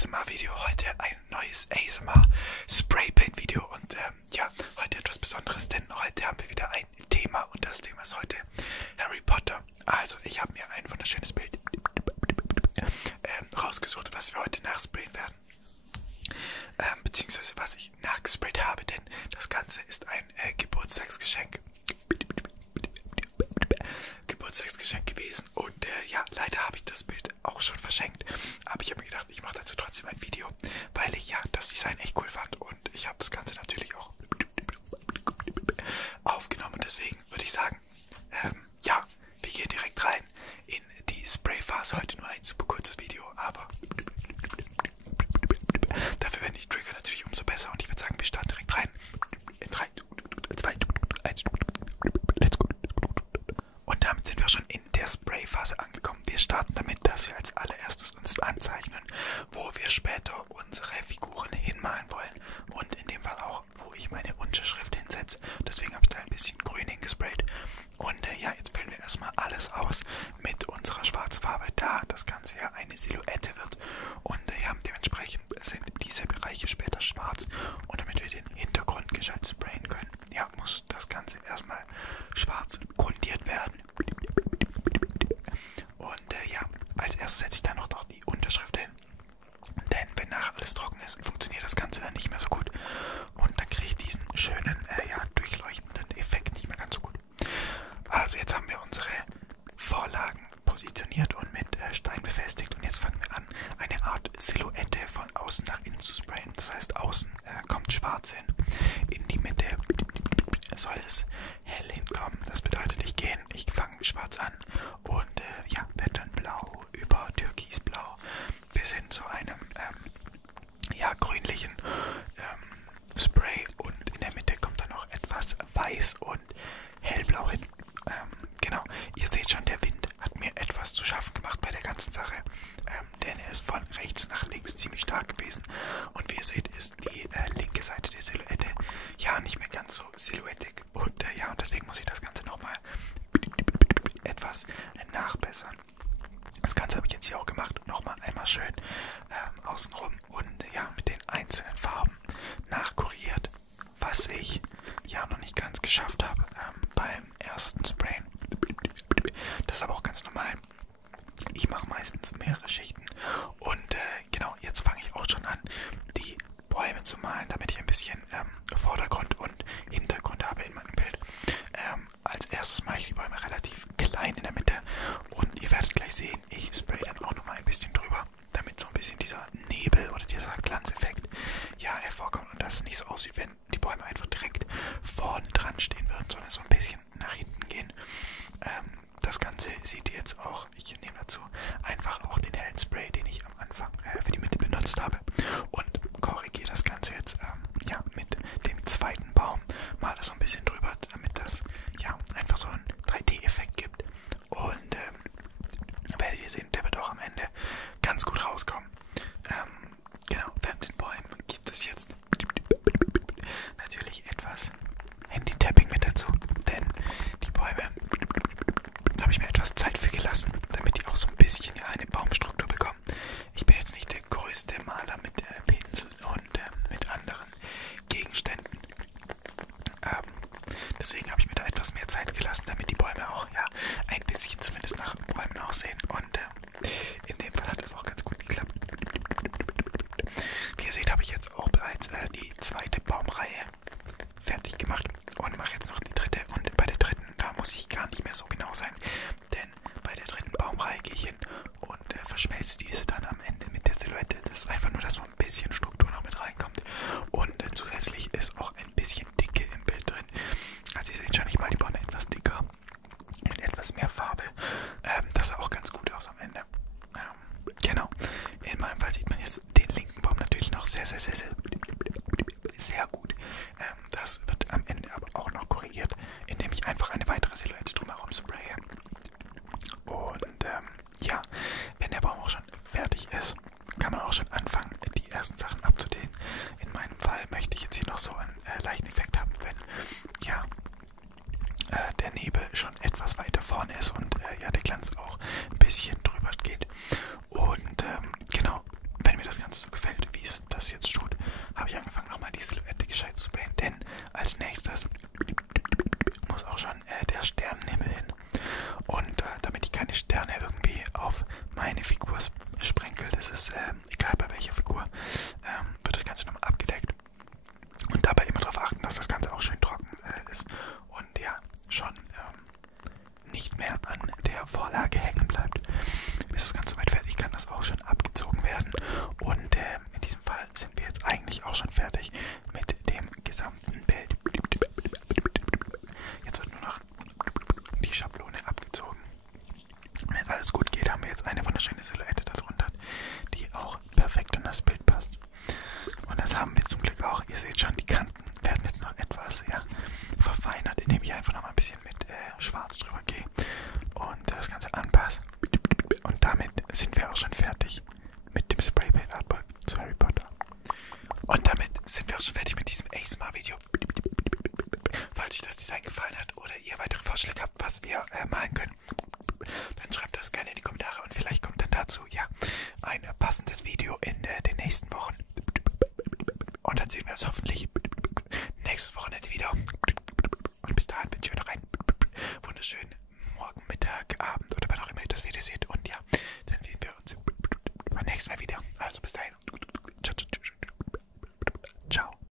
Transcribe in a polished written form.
ASMR-Video. Heute ein neues ASMR-Spraypaint-Video und ja, heute etwas Besonderes, denn heute haben wir wieder ein Thema und das Thema ist heute Harry Potter. Also, ich habe mir ein wunderschönes Bild rausgesucht, was wir heute nachsprayen werden. Beziehungsweise was ich nachgesprayt habe, denn das Ganze ist ein Geburtstagsgeschenk gewesen und ja, leider habe ich das Bild auch schon verschenkt, aber ich habe mir gedacht, ich mache dazu trotzdem ein Video, weil ich ja das Design echt cool fand und ich habe das Ganze natürlich auch aufgenommen und deswegen würde ich sagen, ja, wir gehen direkt rein in die Sprayphase. Heute nur ein super kurzes Video, aber dafür werden die Trigger natürlich umso besser und ich würde sagen, wir starten direkt rein. In 3, 2, 1, let's go. Und damit sind wir schon in der Sprayphase angekommen. Wir starten damit, dass wir als allererstes uns anzeichnen, wo wir später unsere Figuren hinmalen wollen und in dem Fall auch, wo ich meine Unterschrift hinsetze. Deswegen habe ich da ein bisschen grün hingesprayt. Und ja, jetzt füllen wir erstmal alles aus mit unserer Schwarzfarbe, da das Ganze ja eine Silhouette wird. Und ja, dementsprechend sind diese Bereiche später schwarz. Und damit wir den Hintergrund gescheit sprayen können, ja, muss das Ganze erstmal schwarz grundiert werden. Und ja, als erstes setze ich dann noch die Unterschrift hin. Denn wenn nachher alles trocken ist, funktioniert das Ganze dann nicht mehr so gut. Und dann kriege ich diesen schönen, ja, durchleuchtenden Effekt nicht mehr ganz so gut. Also jetzt haben wir unsere Vorlagen positioniert und mit Stein befestigt. Und jetzt fangen wir an, eine Art Silhouette von außen nach innen zu sprayen. Das heißt, außen kommt schwarz hin, in die Mitte soll es hell hinkommen. Das bedeutet, ich fange schwarz an und ja, Patternblau über Türkisblau bis hin zu einem ja, grünlichen Spray und in der Mitte kommt dann noch etwas weiß und hellblau hin. Genau, ihr seht schon, der Wind hat mir etwas zu schaffen gemacht bei der ganzen Sache, denn er ist von rechts nach links ziemlich stark gewesen und wie ihr seht, ist die linke Seite der Silhouette ja nicht mehr ganz so silhouettig und ja, und deswegen muss ich das Ganze nochmal etwas nachbessern. Das Ganze habe ich jetzt hier auch gemacht, nochmal einmal schön außenrum und ja, mit den einzelnen Farben nachkoriert, was ich ja noch nicht ganz geschafft habe beim ersten Sprayen. Das ist aber auch ganz normal. Ich mache meistens mehrere Schichten und genau, jetzt fange ich auch schon an, die Bäume zu malen, damit ich ein bisschen Vordergrund und Hintergrund habe in meinem Bild. Als erstes mache ich die Bäume relativ klein in der Mitte und ihr werdet gleich sehen, ich spraye dann auch nochmal ein bisschen drüber, damit so ein bisschen dieser Nebel oder dieser Glanzeffekt ja hervorkommt und das nicht so aussieht, wenn die Bäume einfach direkt vorne dran stehen würden, sondern so ein bisschen nach hinten gehen. Das Ganze seht ihr jetzt auch, ich nehme dazu einfach auch den hellen Spray, den ich am Anfang für die Mitte benutzt habe und korrigiere das Ganze jetzt ja, mit dem zweiten Baum, male so ein bisschen drüber, damit das ja einfach so einen 3D-Effekt gibt und werdet ihr sehen, der wird auch am Ende ganz gut rauskommen. Genau, während den Bäumen gibt es jetzt natürlich etwas Handy-Tapping mit dazu, denn die Bäume, da habe ich mir etwas Zeit für gelassen, damit die auch so ein bisschen ja, eine Baumstruktur bekommen. Ich bin jetzt nicht der größte Maler mit Pinsel und mit anderen Gegenständen. Deswegen habe ich mir da etwas mehr Zeit gelassen, damit die Bäume auch ja ein bisschen zumindest nach Bäumen aussehen. Und in dem Fall hat das auch ganz gut geklappt. Wie ihr seht, habe ich jetzt auch bereits die zweite Baumreihe fertig gemacht und mache jetzt noch die dritte. Und bei der dritten, da muss ich gar nicht mehr so genau sein, denn bei der dritten Baumreihe gehe ich hin und verschmelze diese dann am Ende mit der Silhouette. Das ist einfach nur, dass so ein bisschen Struktur noch mit reinkommt. Und zusätzlich ist auch ein bisschen Dicke im Bild drin. Also ihr seht schon, ich mal die Bäume etwas dicker, mit etwas mehr Farbe. Das sah auch ganz gut aus am Ende. Genau. In meinem Fall sieht man jetzt den linken Baum natürlich noch sehr, sehr, sehr, sehr, sehr gut. Das wird am Ende aber auch noch korrigiert, indem ich einfach eine weitere Silhouette drumherum spraye. Und ja, wenn der Baum auch schon fertig ist, kann man auch schon anfangen, die ersten Sachen abzudehnen. In meinem Fall möchte ich jetzt hier noch so einen leichten Effekt haben, wenn ja, der Nebel schon etwas weiter vorne ist und ja, der Glanz auch ein bisschen drüber geht. Und genau, wenn mir das Ganze so gefällt, kleine Sterne irgendwie auf meine Figur sprenkelt. Das ist egal bei welcher Figur, wird das Ganze nochmal abgedeckt. Und dabei immer darauf achten, dass das Ganze auch schön trocken ist und ja, schon nicht mehr an der Vorlage hängen bleibt. Ist das Ganze soweit fertig, kann das auch schon abgezogen werden. Und in diesem Fall sind wir jetzt eigentlich auch schon fertig mit dem gesamten Bild. Jetzt wird nur noch die Schablone abgezogen. Wenn alles gut geht, haben wir jetzt eine wunderschöne Silhouette darunter, die auch perfekt in das Bild passt. Und das haben wir zum Glück auch. Ihr seht schon, die Kanten werden jetzt noch etwas verfeinert, indem ich einfach noch mal ein bisschen mit Schwarz drüber gehe und das Ganze anpasse. Und damit sind wir auch schon fertig mit dem Spraypaint Artwork zu Harry Potter. Und damit sind wir auch schon fertig mit diesem ASMR-Video. Falls euch das Design gefallen hat oder ihr weitere Vorschläge habt, was wir malen können, dann schreibt das gerne in die Kommentare und vielleicht kommt dann dazu ein passendes Video in den nächsten Wochen. Und dann sehen wir uns hoffentlich nächstes Wochenende wieder. Und bis dahin wünsche ich euch noch einen wunderschönen Morgen, Mittag, Abend oder wann auch immer ihr das Video seht. Und ja, dann sehen wir uns beim nächsten Mal wieder. Also bis dahin.